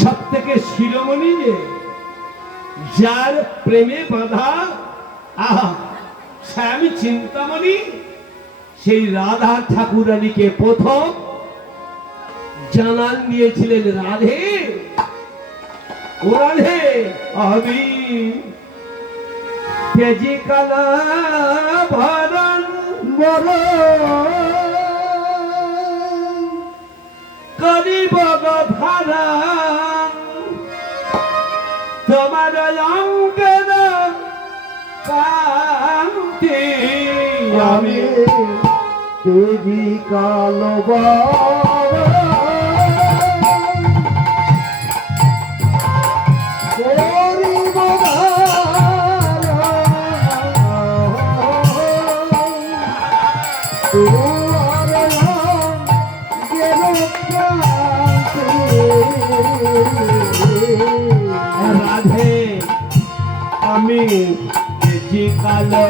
সব থেকে শিরোমণি যে যার প্রেমে বাঁধা আহা স্বামী চিন্তামণি সেই রাধা ঠাকুরানীকে প্রথম জানান দিয়েছিলেন রাধে ও রাধে আমি তেজি কালা ভরণ বড় করিব ধারা তোমার অঙ্গের কান্তি আমি তেজি কালো রাধে আমি তেজি কালো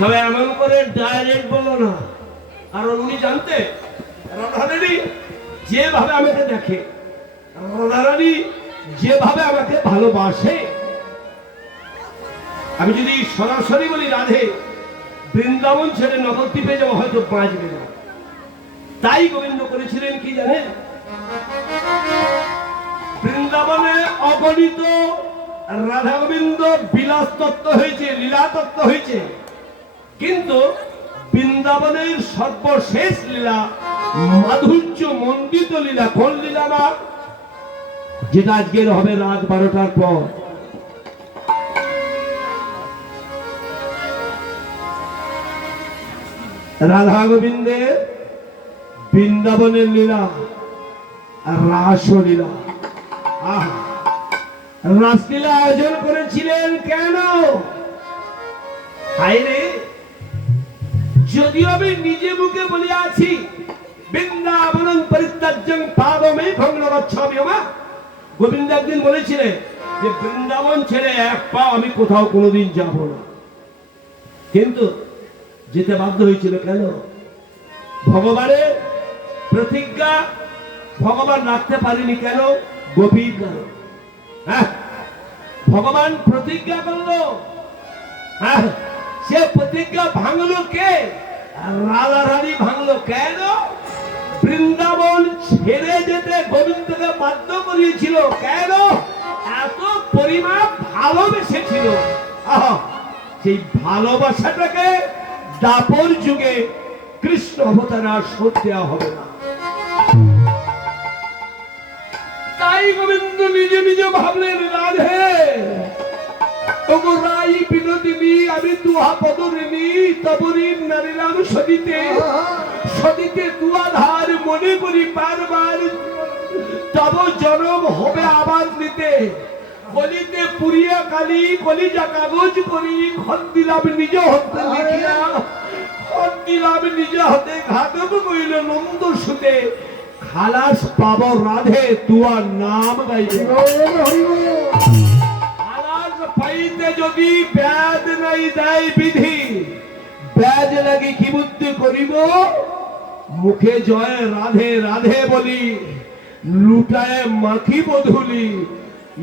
তবে এমন করে ডাইরেক্ট বলো না, আর উনি জানতে রাধারানী যেভাবে আমাকে দেখে, রাধারানী যেভাবে আমাকে ভালোবাসে, আমি যদি সরাসরি বলি রাধে বৃন্দাবন ছেড়ে নবদ্বীপে যাওয়া হয়তো বাঁচবে না। তাই গোবিন্দ করেছিলেন কি জানেন, বৃন্দাবনে অগণিত রাধা গোবিন্দ বিলাস তত্ত্ব হয়েছে, লীলা তত্ত্ব হয়েছে, কিন্তু বৃন্দাবনের সর্বশেষ লীলা মাধুর্য মন্ডিত লীলা কোন লীলা না, যেটা আজকের হবে রাত 12টার পর। রাধা গোবিন্দের বৃন্দাবনের লীলা রাসলীলা। রাসলীলা আয়োজন করেছিলেন কেন? হায়রে, যদিও আমি নিজে মুখে বলে আছি বৃন্দাবনং পরিত্যাজ্যং পাদমেঘং ন গচ্ছামি মা, গোবিন্দ একদিন বলেছিলেন যে বৃন্দাবন ছেড়ে এক পা আমি কোথাও কোনোদিন যাব না, কিন্তু যেতে বাধ্য হয়েছিল কেন? ভগবানের প্রতিজ্ঞা ভগবান রাখতে পারেনি কেন? গভীর কারণ। হ্যাঁ, ভগবান প্রতিজ্ঞা করলো, হ্যাঁ, সে প্রতিজ্ঞা ভাঙলো কে? রাধা রানী ভাঙলো। কেন? বৃন্দাবন ছেড়ে যেতে গোবিন্দকে বাধ্য করিয়েছিল। কেন? এত পরিমাণ ভালোবেসেছিল। আহা, সেই ভালোবাসাটাকে দাপর যুগে কৃষ্ণ অবতারে আর শোধ দেওয়া হবে না। তাই গোবিন্দ নিজে নিজে ভাবলেন, রাধে ওগো রাই বিনোদিনী, আমি তুহা পদরিণী, তবরীর নারীলাম সদিতে সদিতে দুয়াধার মনে করি বারবার, তব জনম হবে আবার নিতে। কলিতে পুরিয়া কালি কলিজা কাগজ করি, খত দিলাম নিজ হতে লিখিয়া, খত দিলাম নিজ হতে ঘাতক কইল নন্দ সুতে, খালাস পাব রাধে তুয়ার নাম গাইবে। খালাস পাইতে যদি ব্যাজ নাই যায় বিধি, ব্যাজ লাগি কি বুদ্ধি করিব, মুখে জয় রাধে রাধে বলি, লুটায় মাখি বধুলি,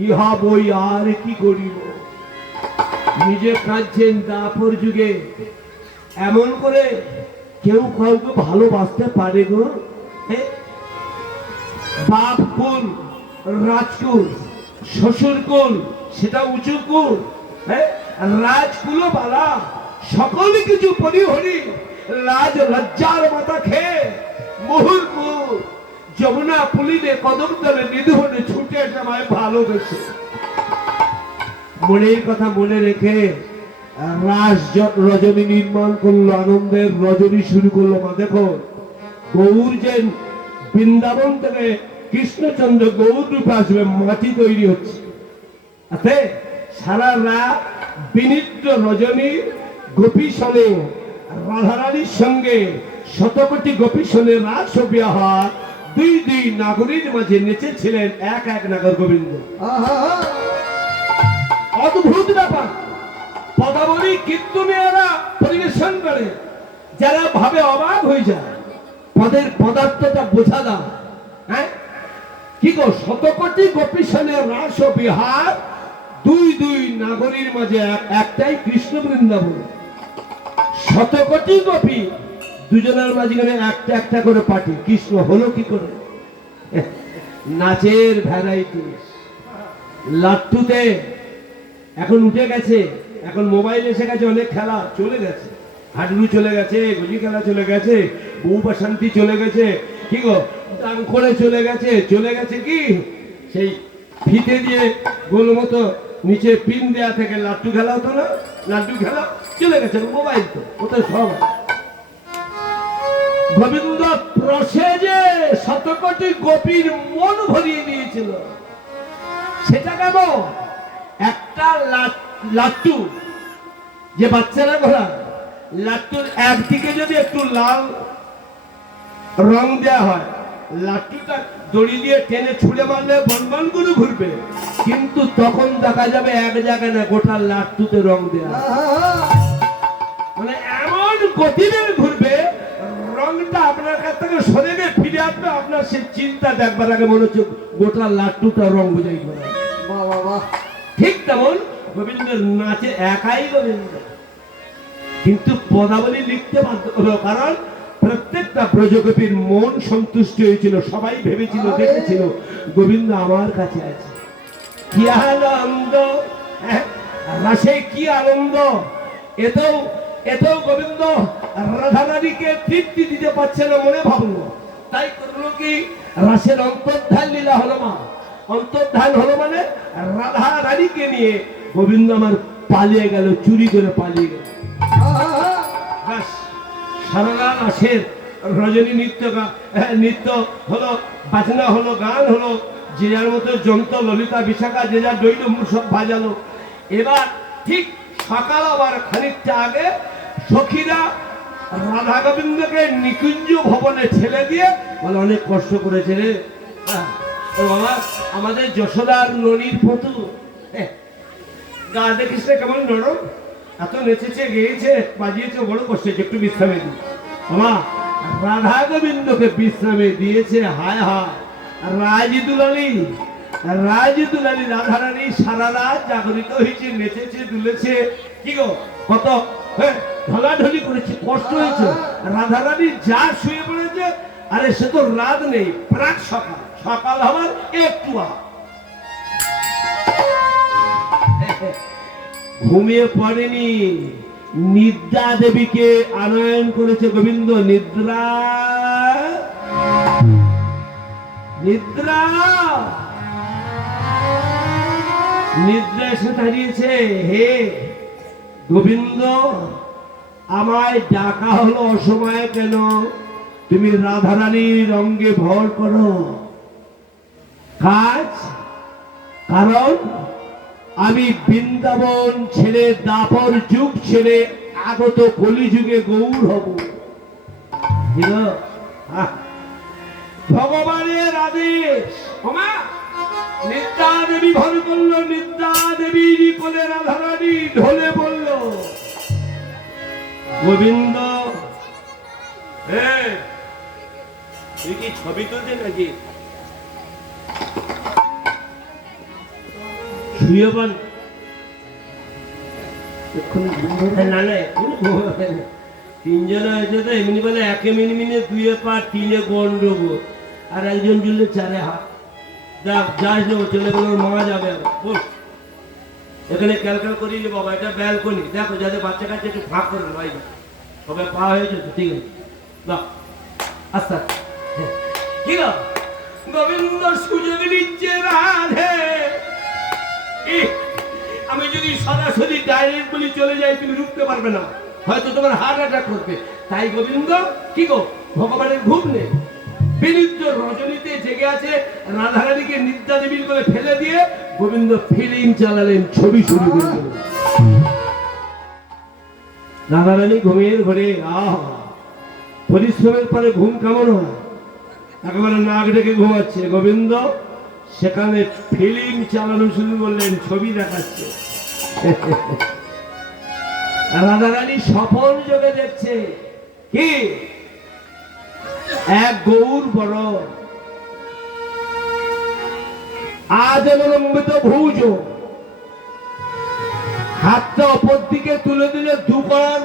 ইহা বই আর কি করিব। নিজে কাঁদছেন দাপর যুগে। এমন করে কেউ কাউকে ভালোবাসতে পারে গো? বাপ কুল, রাজকুল, শ্বশুর কুল, সেটা উঁচু কুল, রাজকুল বালা সকল কিছু পরিহরি, লাজ লজ্জার মাথা খেয়ে মুহুর্মুহ যমুনা পুলিনে কদম তলে নিধনে ছুটে এসে আমায় ভালোবেসে। মনের কথা মনে রেখে রাস রজনী নির্মাণ করলো, আনন্দের রজনী শুরু করলো। মা দেখো, গৌর যে বৃন্দাবন থেকে কৃষ্ণচন্দ্র গৌর রূপে আসবে, মাটি তৈরি হচ্ছে। আছে সারা রাত বিনিদ্র রজনী গোপী শোনে, রাধারানীর সঙ্গে শতকোটি গোপী শোনে রাস বিহার, দুই দুই নাগরীর মাঝে নেচেছিলেন এক এক নাগর গোবিন্দ। অদ্ভুত ব্যাপার। পদাবলী কীর্তনীয়রা পরিবেশন করে, যারা ভাবে অবাক হয়ে যায়, পদের পদার্থটা বোঝা দাও। হ্যাঁ, কি গো, শতকোটি গোপী শোনে রাস বিহার, দুই দুই নাগরীর মাঝে একটাই কৃষ্ণ বৃন্দাবন। শতকোটি গোপী, দুজনের মাঝখানে একটা একটা করে পার্টি। কৃষ্ণ হলো কি করে? নাচের ভ্যারাইটি। লাট্টুতে এখন উঠে গেছে, এখন মোবাইল এসে গেছে, অনেক খেলা চলে গেছে, হাডুডু চলে গেছে, গলি খেলা চলে গেছে, বউ বাসন্তী চলে গেছে, কি গো দান করে চলে গেছে। চলে গেছে কি সেই ফিতে দিয়ে গোল মতো নিচে পিন দেয়া থেকে লাট্টু খেলা হতো না, লাড্ডু খেলা চলে গেছে। মোবাইল তো ওটা সব। গোবিন্দ প্রসে যে শতকোটি গোপীর মন ভরিয়ে নিয়েছিল, সেটা কেন? একটা লাট্টু, যে বাচ্চারা ঘোরা লাট্টুর একদিকে যদি একটু লাল রং দেওয়া হয়, লাট্টুটা দড়ি দিয়ে টেনে ছুঁড়ে মারলে বনবন করে ঘুরবে, কিন্তু তখন দেখা যাবে এক জায়গায় না, গোটা লাট্টুতে রং দেওয়া, মানে এমন গতিবেগ ঘুরবে, রংটা আপনার কাছ থেকে সরে গিয়ে ফিরে আসবে, আপনার সেই চিন্তা দেখবার আগে মনে হচ্ছে গোটা লাট্টুটা রং বুঝাই করে। ঠিক তেমন গোবিন্দের নাচে একাই গোবিন্দ, কিন্তু পদাবলী লিখতে বাধ্য হলো, কারণ প্রত্যেকটা ব্রজগোপীর মন সন্তুষ্ট হয়েছিল। সবাই ভেবেছিল, দেখেছিল গোবিন্দ আমার কাছে আছে। কি আনন্দ, রাসে কি আনন্দ! এতেও গোবিন্দ রাধারানীকে তৃপ্তি দিতে পারছে না, মনে ভাবলো। তাই করলো কি, রাসের অন্তর্ধান লীলা হলো। মা অন্তর্ধান হলো মানে রাধা রানীকে নিয়ে গোবিন্দ আমার পালিয়ে গেল, চুরি করে পালিয়ে গেল। সারা রাত আসের রজনী নৃত্য হলো, বাজনা হলো, গান হলো, যে যার মতো যন্ত্র ললিতা বিশাখা যে যার দৈল সব বাজালো। এবার ঠিক সকাল আবার খানিকটা আগে সখীরা রাধা গোবিন্দকে নিকুঞ্জ ভবনে ছেড়ে দিয়ে বলে, অনেক কষ্ট করেছে রে বাবা, আমাদের যশোদার ননির পতু, গা দেখিস কেমন নরম, এত নেচেছে, গেয়েছে, বাজিয়েছে, বড় কষ্ট হয়েছে, একটু বিশ্রামে দিই বাবা। রাধা গোবিন্দকে বিশ্রামে দিয়েছে। হায় হায়, রাজি দুলালি রাধারানী সারা রাত জাগরিত হয়েছে, নেচেছে, দুলেছে, কি গো কত ঢলাঢলি করেছে, কষ্ট হয়েছে। রাধারানী যা শুয়ে পড়েছে, আরে সে তো রাত নেই, প্রাক সকাল, সকাল হবার একটু ঘুমিয়ে পড়েনি। নিদ্রা দেবীকে আনয়ন করেছে গোবিন্দ। নিদ্রা নিদ্রা নিদ্রা এসে দাঁড়িয়েছে। হে গোবিন্দ, আমায় ডাকা হলো অসময়ে কেন? তুমি রাধারানীর অঙ্গে ভর করো। কাজ, কারণ আমি বৃন্দাবন ছেড়ে, দাপর যুগ ছেড়ে আগত কলিযুগে গৌর হব। ভগবানের আদেশ। নিদ্রা দেবী ভর করলো। নিদ্রা দেবীর কোলে রাধারানী ঢলে বলল, গোবিন্দ, তুই কি ছবি তুলছে নাকি? শুয়ে পড়। না না, তিনজন হয়েছে তো এমনি বলে, একে মিনিমিনে দুয়ে পা, তিনে গন্ডগোল, আর একজন জুড়লে চারে হাত। দেখ, যাস না, চলে গেল, মা যাবে। বস, এখানে ক্যালকাল করিয়ে বাবা, এটা ব্যালকনি, দেখো যাতে বাচ্চা কাছে একটু ফাঁক করে ভাই। সবাই পা হয়েছে তো, ঠিক আছে, বাহ, আস্তে আস্তে। কি গো গোবিন্দ সুযোগ নিচ্ছে রাধে। আমি যদি সরাসরি ডাইরেক্ট বলি চলে যাই, তুমি রুখতে পারবে না, হয়তো তোমার হার্ট অ্যাটাক করবে। তাই গোবিন্দ, কি গো, ভগবানের ঘুম নেই, বিনিদ্র রজনীতে জেগে আছে। রাধারানীকে নিদ্রা দেবীর করে ফেলে দিয়ে গোবিন্দ ফিল্ম চালালেন, ছবি শুরু করলেন। রাধারানী ঘুমের ঘরে, পরিশ্রমের পরে ঘুম কেমন হয়? একেবারে নাক ডেকে ঘুমাচ্ছে। গোবিন্দ সেখানে ফিল্ম চালানো শুরু করলেন, ছবি দেখাচ্ছে। রাধারানী সফল যোগে দেখছে কি এক গৌর বড় আজ অবলম্বিত ভুজ, হাতটা অপর দিকে তুলে দিলে দু করার